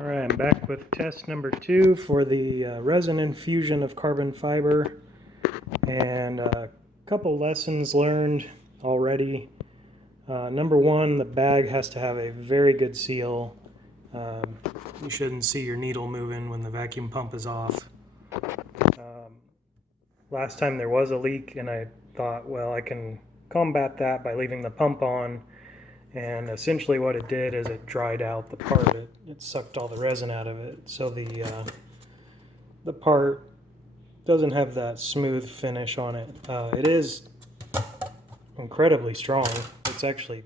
Alright, I'm back with test number 2 for the resin infusion of carbon fiber, and a couple lessons learned already. Number 1, the bag has to have a very good seal. You shouldn't see your needle moving when the vacuum pump is off. Last time there was a leak and I thought, well, I can combat that by leaving the pump on. And essentially what it did is it dried out the part. It sucked all the resin out of it. So the part doesn't have that smooth finish on it. It is incredibly strong. It's actually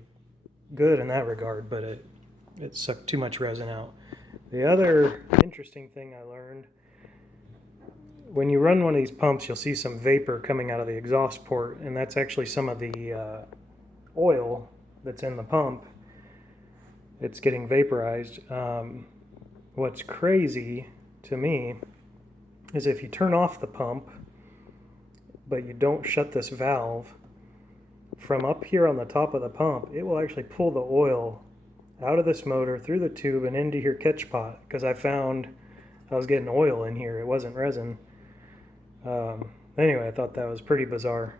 good in that regard, but it sucked too much resin out. The other interesting thing I learned, when you run one of these pumps, you'll see some vapor coming out of the exhaust port, and that's actually some of the oil that's in the pump. It's getting vaporized. What's crazy to me is if you turn off the pump but you don't shut this valve, from up here on the top of the pump it will actually pull the oil out of this motor through the tube and into your catch pot, because I found I was getting oil in here. It wasn't resin. Anyway, I thought that was pretty bizarre.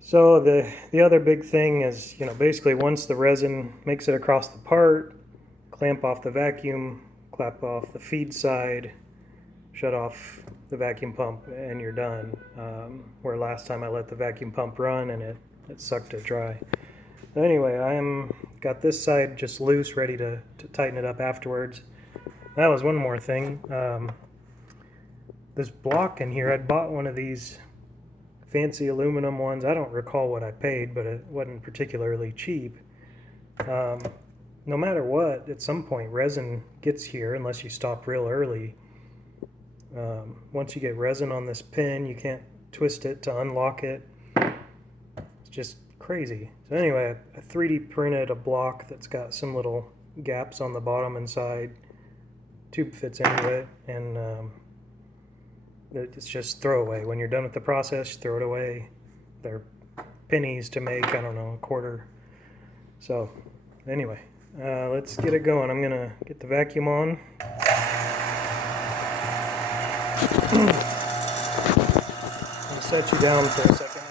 So the other big thing is, basically once the resin makes it across the part, clamp off the vacuum, clap off the feed side, shut off the vacuum pump, and you're done. Where last time I let the vacuum pump run and it sucked it dry. Anyway, got this side just loose, ready to tighten it up afterwards. That was one more thing. This block in here, I'd bought one of these fancy aluminum ones. I don't recall what I paid, but it wasn't particularly cheap. No matter what, at some point resin gets here unless you stop real early. Once you get resin on this pin, you can't twist it to unlock it. It's just crazy. So anyway, I 3D printed a block that's got some little gaps on the bottom and side. Tube fits into it, and it's just throwaway. When you're done with the process, throw it away. They're pennies to make, I don't know, a quarter. So anyway, let's get it going. I'm gonna get the vacuum on. I'll set you down for a second here.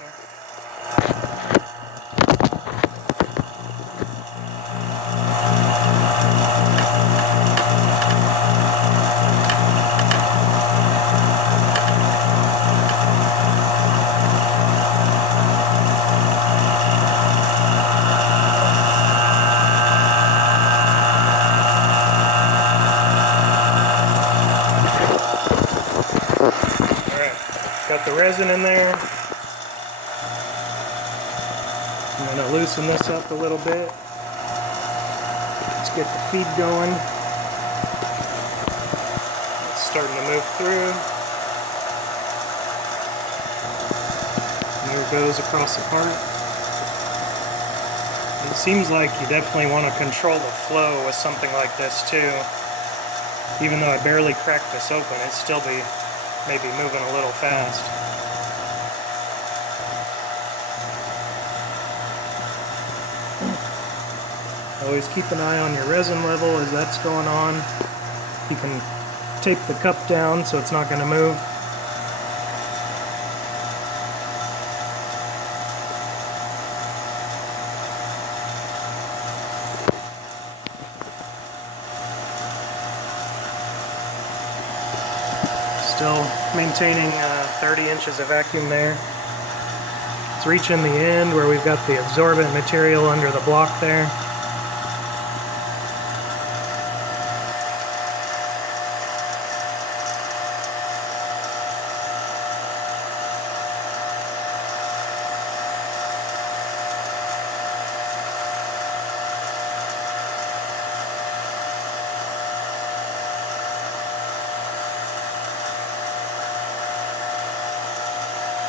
Got the resin in there. I'm going to loosen this up a little bit. Let's get the feed going. It's starting to move through. There it goes across the part. It seems like you definitely want to control the flow with something like this too. Even though I barely cracked this open, it'd still be maybe moving a little fast. Always keep an eye on your resin level as that's going on. You can tape the cup down so it's not going to move. Still maintaining 30 inches of vacuum there. It's reaching the end where we've got the absorbent material under the block there.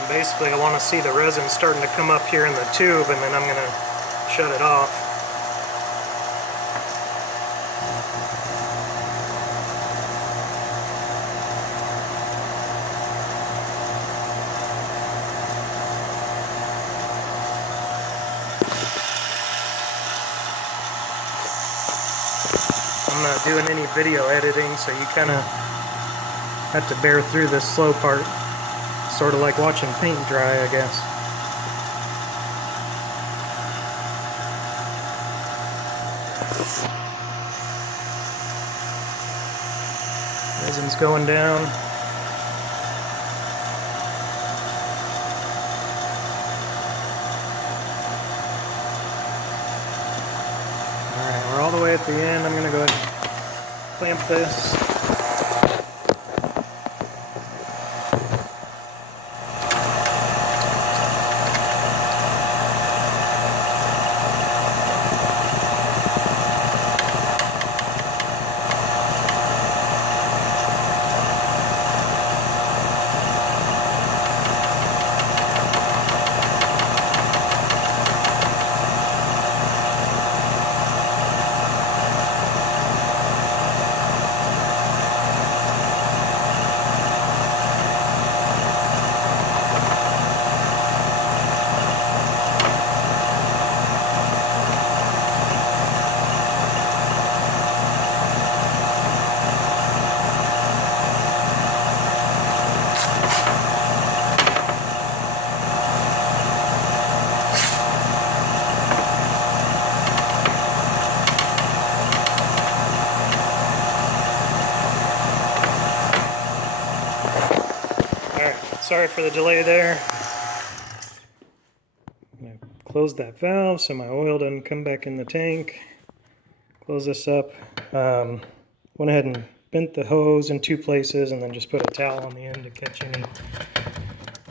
Basically, I want to see the resin starting to come up here in the tube, and then I'm going to shut it off. I'm not doing any video editing, so you kind of have to bear through this slow part. Sort of like watching paint dry, I guess. Resin's going down. Alright, we're all the way at the end. I'm going to go ahead and clamp this. Sorry for the delay there. I'm going to close that valve so my oil doesn't come back in the tank. Close this up. Went ahead and bent the hose in 2 places and then just put a towel on the end to catch any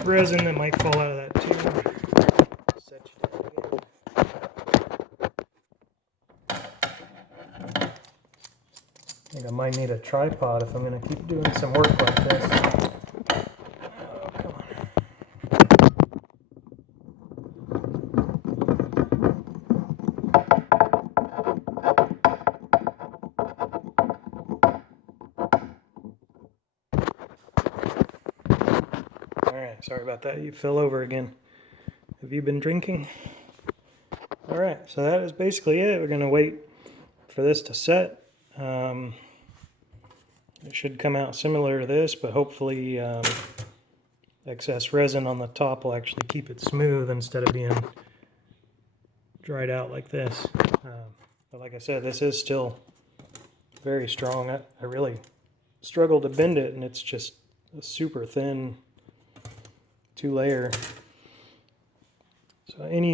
resin that might fall out of that tube. Set you down again. I think I might need a tripod if I'm going to keep doing some work like this. Alright, sorry about that. You fell over again. Have you been drinking? Alright, so that is basically it. We're going to wait for this to set. It should come out similar to this, but hopefully excess resin on the top will actually keep it smooth instead of being dried out like this. But like I said, this is still very strong. I really struggled to bend it, and it's just a super thin 2-layer. So any